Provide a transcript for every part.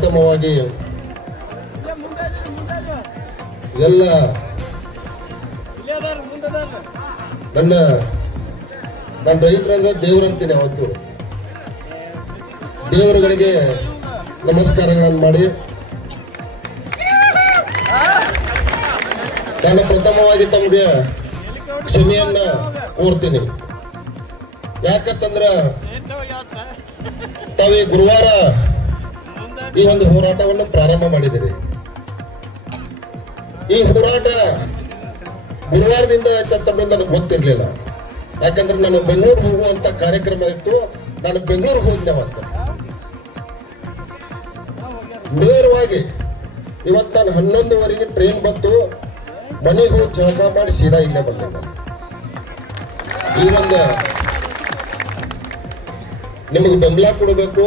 ಪ್ರಥಮವಾಗಿ ಎಲ್ಲ ನನ್ನ ನನ್ನ ರೈತರಂದ್ರೆ ದೇವರಂತೀನಿ ಅವತ್ತು ದೇವರುಗಳಿಗೆ ನಮಸ್ಕಾರಗಳನ್ನು ಮಾಡಿ. ನಾನು ಪ್ರಥಮವಾಗಿ ತಮಗೆ ಕ್ಷಮೆಯನ್ನ ಕೋರ್ತೀನಿ. ಯಾಕಂತಂದ್ರ ತಾವೇ ಗುರುವಾರ ಈ ಒಂದು ಹೋರಾಟವನ್ನು ಪ್ರಾರಂಭ ಮಾಡಿದ್ದೀರಿ. ಈ ಹೋರಾಟ ಗುರುವಾರದಿಂದ ಆಯ್ತಂತಂದ್ರೆ ನನಗೆ ಗೊತ್ತಿರ್ಲಿಲ್ಲ. ಯಾಕಂದ್ರೆ ನಾನು ಬೆಂಗಳೂರು ಹೋಗುವಂತ ಕಾರ್ಯಕ್ರಮ ಇತ್ತು. ನಾನು ಬೆಂಗಳೂರು ಹೋಗಿದ್ದೆ ಅಂತ ನೇರವಾಗಿ ಇವತ್ತು ನಾನು ಹನ್ನೊಂದುವರೆಗೆ ಟ್ರೈನ್ ಬಂತು ಮನೆಗೆ ಹೋಗಿ ಜಳಕ ಮಾಡಿ ಸೀದಾ ಇಲ್ಲೇ ಬಂದೆ ಈ ಒಂದು ನಿಮಗೆ ಬೆಂಬಲ ಕೊಡಬೇಕು.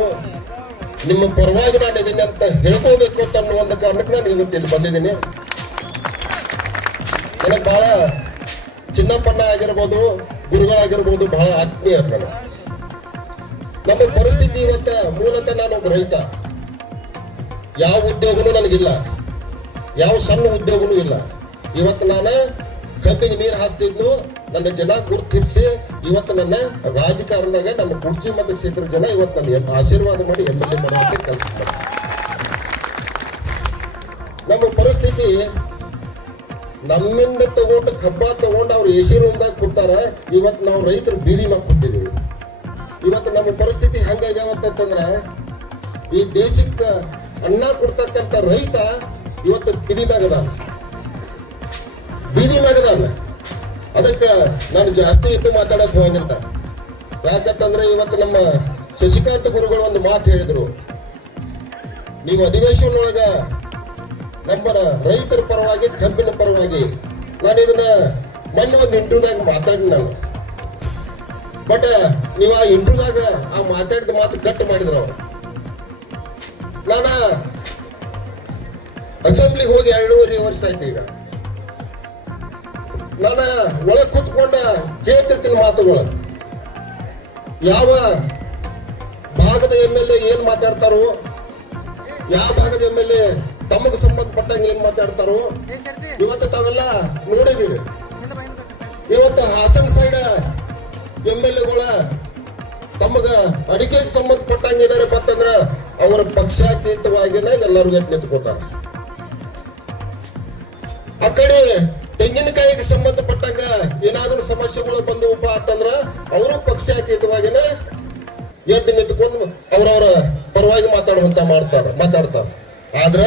ನಿಮ್ಮ ಪರವಾಗಿ ನಾನು ಇದೀನಿ ಅಂತ ಹೇಳ್ಕೋಬೇಕು ಅಂತ ಅನ್ನೋ ಒಂದು ಕಾರಣಕ್ಕೆ ನಾನು ಇವತ್ತು ಇಲ್ಲಿ ಬಂದಿದ್ದೀನಿ. ನನಗೆ ಬಹಳ ಚಿನ್ನಪ್ಪಣ್ಣ ಆಗಿರ್ಬೋದು, ಗುರುಗಳಾಗಿರ್ಬೋದು ಬಹಳ ಆತ್ಮೀಯ ನನಗೆ ನಮ್ಮ ಪರಿಸ್ಥಿತಿ ಇವತ್ತ ಮೂಲತಃ ನಾನು ಒಬ್ಬ ರೈತ. ಯಾವ ಉದ್ಯೋಗನೂ ನನಗಿಲ್ಲ. ಯಾವ ಸಣ್ಣ ಉದ್ಯೋಗನೂ ಇಲ್ಲ. ಇವತ್ತು ನಾನು ಕಬ್ಬಿಗೆ ನೀರು ಹಾಸ್ತಿದ್ನು ನನ್ನ ಜನ ಗುರುತಿಸಿ, ಇವತ್ತು ನನ್ನ ರಾಜಕಾರಣದಾಗ ನನ್ನ ಕುರ್ಚಿ ಮತ್ತು ಕ್ಷೇತ್ರ ಜನ ಇವತ್ತು ನನ್ನ ಆಶೀರ್ವಾದ ಮಾಡಿ ಎಂ ಎಲ್ ಎ ಮಾಡುವಂತ ನಮ್ಮ ಪರಿಸ್ಥಿತಿ, ನಮ್ಮಿಂದ ತಗೊಂಡು ಕಬ್ಬ ತಗೊಂಡು ಅವ್ರು ಎ ಸಿ ರೂಮ್ದಾಗ ಕೂತಾರ, ಇವತ್ತು ನಾವು ರೈತರು ಬೀದಿ ಮಾಡಿ ಕೂತಿದೀವಿ. ಇವತ್ತು ನಮ್ಮ ಪರಿಸ್ಥಿತಿ ಹೆಂಗಾಗ್ಯಾವತ್ತಂದ್ರ ಈ ದೇಶಕ್ಕೆ ಅನ್ನ ಕೊಡ್ತಕ್ಕಂಥ ರೈತ ಇವತ್ತು ಅದಾನ. ಬೀದಿ ಮ್ಯಾಗ ಅದಾನ ಅದಕ್ಕೆ ನಾನು ಜಾಸ್ತಿ ಇಟ್ಟು ಮಾತಾಡಕ್ ಹೋಗಿಲ್ಲ ಯಾಕಂತಂದ್ರೆ ಇವತ್ತು ನಮ್ಮ ಶಶಿಕಾಂತ್ ಗುರುಗಳು ಒಂದು ಮಾತು ಹೇಳಿದ್ರು. ನೀವು ಅಧಿವೇಶನ ಒಳಗ ನಮ್ಮ ರೈತರ ಪರವಾಗಿ, ಕಬ್ಬಿನ ಪರವಾಗಿ, ನಾನು ಇದನ್ನ ಮೊನ್ನೆ ಒಂದು ಇಂಟರ್ವ್ಯೂದಾಗ ಮಾತಾಡಿ ನಾನು. ಬಟ್, ನೀವು ಆ ಇಂಟರ್ವ್ಯೂದಾಗ ಆ ಮಾತಾಡಿದ ಮಾತು ಕಟ್ ಮಾಡಿದ್ರು ಅವರು. ನಾನ ಅಸೆಂಬ್ಲಿಗೆ ಹೋಗಿ ಎರಡೂವರೆ ವರ್ಷ ಆಯ್ತು ಈಗ. ನಾನ ಒಳಗೆ ಕೂತ್ಕೊಂಡ ಕೇಳ್ತಿರ್ತೀನಿ ಮಾತುಗಳು. ಯಾವ ಭಾಗದ ಎಂ ಎಲ್ ಎ ಏನ್ ಮಾತಾಡ್ತಾರೋ, ಯಾವ ಭಾಗದ ಎಂ ಎಲ್ ಎ ತಮಗೆ ಸಂಬಂಧಪಟ್ಟಂಗೆ ಏನ್ ಮಾತಾಡ್ತಾರೋ, ಇವತ್ತು ತಾವೆಲ್ಲ ನೋಡಿದೀವಿ ಇವತ್ತು ಹಾಸನ ಸೈಡ್ ಎಂ ಎಲ್ ಎಗಳ ತಮಗ ಅಡಿಕೆಗೆ ಸಂಬಂಧಪಟ್ಟಂಗೆ ಏನಾರ ಮತ್ತಂದ್ರ ಅವರ ಪಕ್ಷಾತೀತವಾಗಿನ ಎಲ್ಲರೂ ಎದ್ದು ನಿಂತ್ಕೋತಾರ. ಆ ಕಡೆ ತೆಂಗಿನಕಾಯಿಗೆ ಸಂಬಂಧಪಟ್ಟಂಗ ಏನಾದರೂ ಸಮಸ್ಯೆಗಳು ಬಂದವಪ್ಪ ಅಂತಂದ್ರ ಅವರು ಪಕ್ಷಾತೀತವಾಗಿನ ಎದ್ದು ನಿಂತ್ಕೊಂಡು ಅವ್ರವ್ರ ಪರವಾಗಿ ಮಾತಾಡುವಂತ ಮಾಡ್ತಾರ, ಮಾತಾಡ್ತಾರ. ಆದ್ರ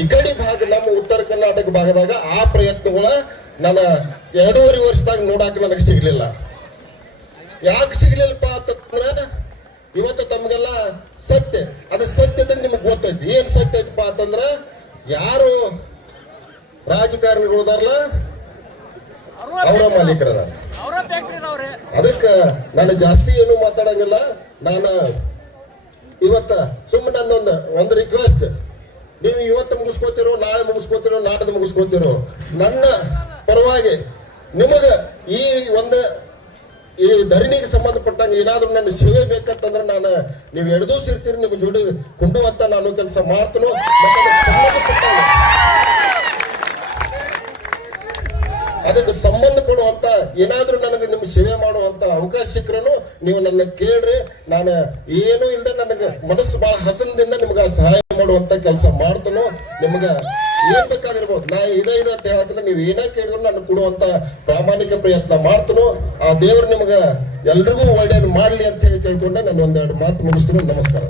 ಈ ಕಡೆ ಭಾಗ ನಮ್ಮ ಉತ್ತರ ಕರ್ನಾಟಕ ಭಾಗದಾಗ ಆ ಪ್ರಯತ್ನಗಳ ನನ್ನ ಎರಡೂವರೆ ವರ್ಷದಾಗ ನೋಡಾಕ ನನಗೆ ಸಿಗ್ಲಿಲ್ಲ. ಯಾಕೆ ಸಿಗ್ಲಿಲ್ಲಪ್ಪ ಅಂತಂದ್ರ ಇವತ್ತು ತಮಗೆಲ್ಲ ಸತ್ಯ, ಅದು ಸತ್ಯದ ನಿಮಗೆ ಗೊತ್ತೈತಿ. ಏನ್ ಸತ್ಯ ಐತಪ್ಪ ಅಂತಂದ್ರ ಯಾರು ರಾಜಕಾರಣಿಗಳು ಅದಾರಲ್ಲ ಅವರ ಮಾಲೀಕರದ? ಅದಕ್ಕ ನಾನು ಜಾಸ್ತಿ ಏನು ಮಾತಾಡಂಗಿಲ್ಲ. ನಾನು ಇವತ್ತ ಸುಮ್ಮನೆ ನನ್ನೊಂದು ಒಂದು ರಿಕ್ವೆಸ್ಟ್ ನೀವು ಇವತ್ತು ಮುಗಿಸ್ಕೋತಿರೋ, ನಾಳೆ ಮುಗಿಸ್ಕೋತಿರೋ ನಾಟದ ಮುಗಿಸ್ಕೋತಿರೋ, ನನ್ನ ಪರವಾಗಿ ನಿಮಗ ಈ ಒಂದು ಈ ಧರಣಿಗೆ ಸಂಬಂಧಪಟ್ಟಂಗೆ ಏನಾದರೂ ನನ್ನ ಸೇವೆ ಬೇಕಂತಂದ್ರೆ ನಾನು ನೀವು ಎಡದೂ ಸೇರ್ತೀರಿ ನಿಮ್ಮ ಜೋಡಿ ಕೊಂಡುವಂತ ನಾನು ಕೆಲಸ ಮಾಡ್ತನೋ, ಮತ್ತೆ ಅದಕ್ಕೆ ಸಂಬಂಧ ಪಡುವಂತ ಏನಾದ್ರೂ ನನಗೆ ನಿಮ್ಗೆ ಸೇವೆ ಮಾಡುವಂತ ಅವಕಾಶ ಸಿಕ್ಕರೂ ನೀವು ನನ್ನ ಕೇಳ್ರಿ. ನಾನು ಏನು ಇಲ್ಲದೆ ನನಗೆ ಮನಸ್ಸು ಬಹಳ ಹಸನದಿಂದ ನಿಮ್ಗೆ ಸಹಾಯ ಮಾಡುವಂತ ಕೆಲಸ ಮಾಡ್ತಾನು. ನಿಮ್ಗೆ ಏನ್ ಬೇಕಾಗಿರ್ಬೋದು? ನಾ ಇದ ಇದ ಅಂತ ನೀವು ಏನೇ ಕೇಳಿದ್ರು ನಾನು ಕೊಡುವಂತ ಪ್ರಾಮಾಣಿಕ ಪ್ರಯತ್ನ ಮಾಡ್ತನೋ. ಆ ದೇವ್ರು ನಿಮ್ಗ ಎಲ್ರಿಗೂ ಒಳ್ಳೇದು ಮಾಡ್ಲಿ ಅಂತ ಹೇಳಿ ಕೇಳ್ಕೊಂಡೆ. ನಾನು ಒಂದೆರಡು ಮಾತು ಮುಗಿಸ್ತೀನಿ. ನಮಸ್ಕಾರ.